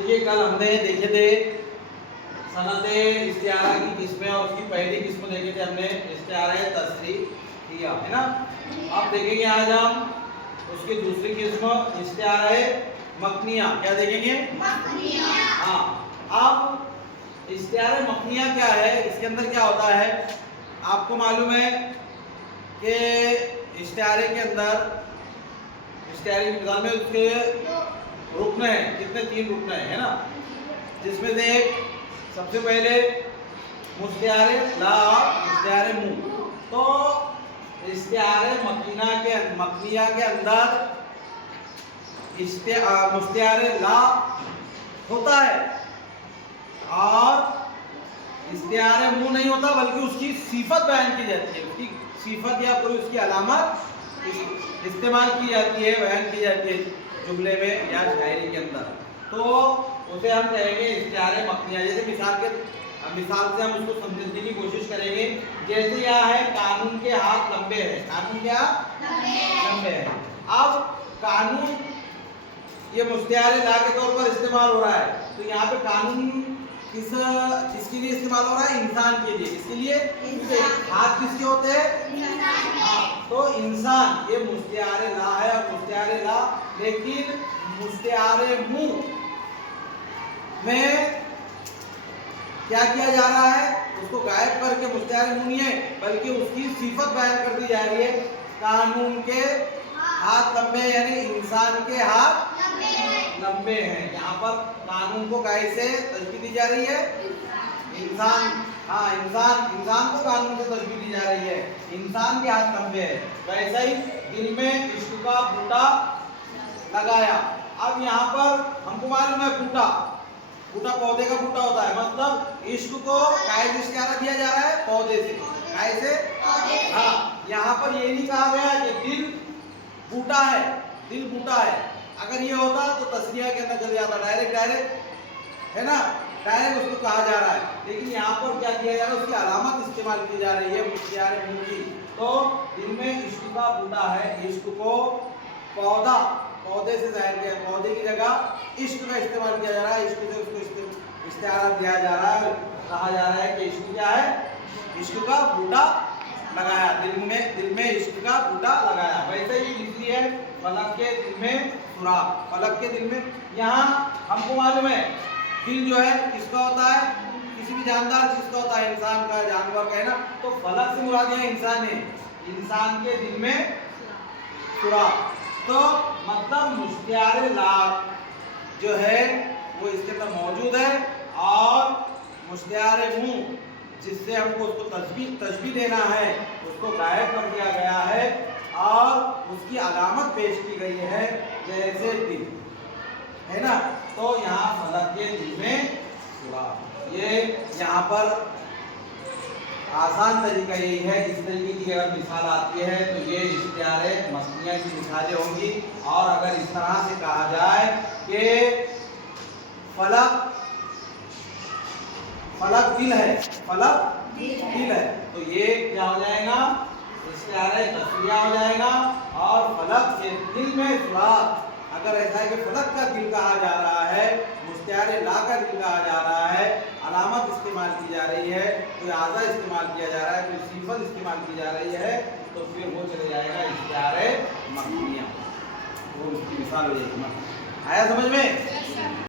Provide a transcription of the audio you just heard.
देखिए कल हमने देखे थे सनते इस्तिआरा की किस्में और उसकी पहली किस्म देखे थे हमने इस्तिआरा तस्रीहिया है ना। अब देखेंगे आज हम उसकी दूसरी किस्म इस्तिआरा मकनिया। क्या देखेंगे? मकनिया। हाँ, अब इस्तिआरा मकनिया क्या है, इसके अंदर क्या होता है आपको मालूम है कि इस्तिआरे के अंदर इस्तिआरे की मिसाल में उसके रुकन है कितने, 3 रुकन है ना, जिसमें से सबसे पहले मुस्तिआरे ला मुस्तिआरे मु। तो इस्तिआरे मकनिया के अंदर मुस्तिआरे ला होता है और इस्तिआरे मु नहीं होता, बल्कि उसकी सिफत बयान की जाती है, उसकी सिफत या कोई उसकी अलामत इस्तेमाल की जाती है, बयान की जाती है जुमले में या शायरी के अंदर। तो उसे हम कहेंगे इस्तिआरे मकनिया। जैसे मिसाल से हम उसको समझने की कोशिश करेंगे। जैसे यहाँ है कानून के हाथ लंबे हैं, कानून क्या लंबे है। अब कानून ये मुस्तिआरे ला के तौर पर इस्तेमाल हो रहा है, तो यहाँ पे कानून किसके लिए इस्तेमाल हो रहा है? इंसान के लिए। इसके लिए हाथ किसके होते हैं? हाँ, तो इंसान, ये मुस्तिआरे ला है और मुस्तिआरे ला, लेकिन मुस्तिआरे मु में क्या किया जा रहा है? उसको गायब करके मुस्तिआरे मु नहीं है, बल्कि उसकी सिफत बयान कर दी जा रही है। कानून के हाथ लंबे, यानी इंसान के हाथ लंबे हैं। यहाँ पर कानून को गाय से तशबीह दी जा रही है, इंसान, हाँ इंसान को कानून से तशबीह दी जा रही है, इंसान के हाथ लंबे है। वैसे ही दिल में इश्क का बूटा लगाया। अब यहाँ पर हमको मालूम है बूटा पौधे का बूटा होता है, मतलब इश्क को काय से इस्तिआरा दिया जा रहा है? पौधे से। काय से? हाँ, यहाँ पर ये नहीं कहा गया कि दिल बूटा है, दिल बूटा है। अगर ये होता तो तस्नीया के अंदर चल जाता, डायरेक्ट है ना, डायरेक्ट उसको कहा जा रहा है। लेकिन यहाँ पर क्या किया जा रहा है? उसकी अलामत इस्तेमाल की जा रही है मुस्तिआरे मु की। तो दिल में इश्क का बूटा है, इश्क को पौधे से जाहिर किया, पौधे की जगह इश्क का इस्तेमाल किया जा रहा है, इश्क से उसको इस्तिआरा दिया जा रहा है, कहा जा रहा है कि इश्क क्या है? इश्क का बूटा लगाया, दिल में इश्क का बूटा लगाया। वैसे ही तीसरी है फलक के दिल में सुराख। फलक के दिल में, यहाँ हमको मालूम है दिल जो है किसका होता है? किसी भी जानदार चीज का होता है, इंसान का, जानवर का, है ना। तो फलक से मुराद है इंसान है, इंसान के दिल में सुराख। तो मतलब मुस्तिआरे ला जो है वो इसके अंदर मौजूद है, और मुस्तिआरे मु जिससे हमको उसको तशबीह देना है, उसको गायब कर दिया गया है और उसकी अलामत पेश की गई है, जैसे दिल है ना। तो यहाँ फलक के दिल में सुराख, ये यहाँ पर आसान तरीका यही है। इस तरीके की अगर मिसाल आती है तो ये इस्तिआरे मकनिया की मिसालें होंगी। और अगर इस तरह से कहा जाए कि फलक दिल है, फलक दिल है, तो ये क्या हो जाएगा? इस्तिआरे तस्नीया हो जाएगा। और फलक के दिल में सुराख, अगर ऐसा है कि फलक का दिल कहा जा रहा है, मुस्तिआरे ला का दिल कहा जा रहा है, अलामत इस्तेमाल की जा रही है, कोई आज़ा इस्तेमाल किया जा रहा है, कोई सिफत इस्तेमाल की जा रही है, तो फिर वो चले जाएगा इस्तिआरे मकनिया, वो उसकी मिसाल हो जाएगी। आया समझ में?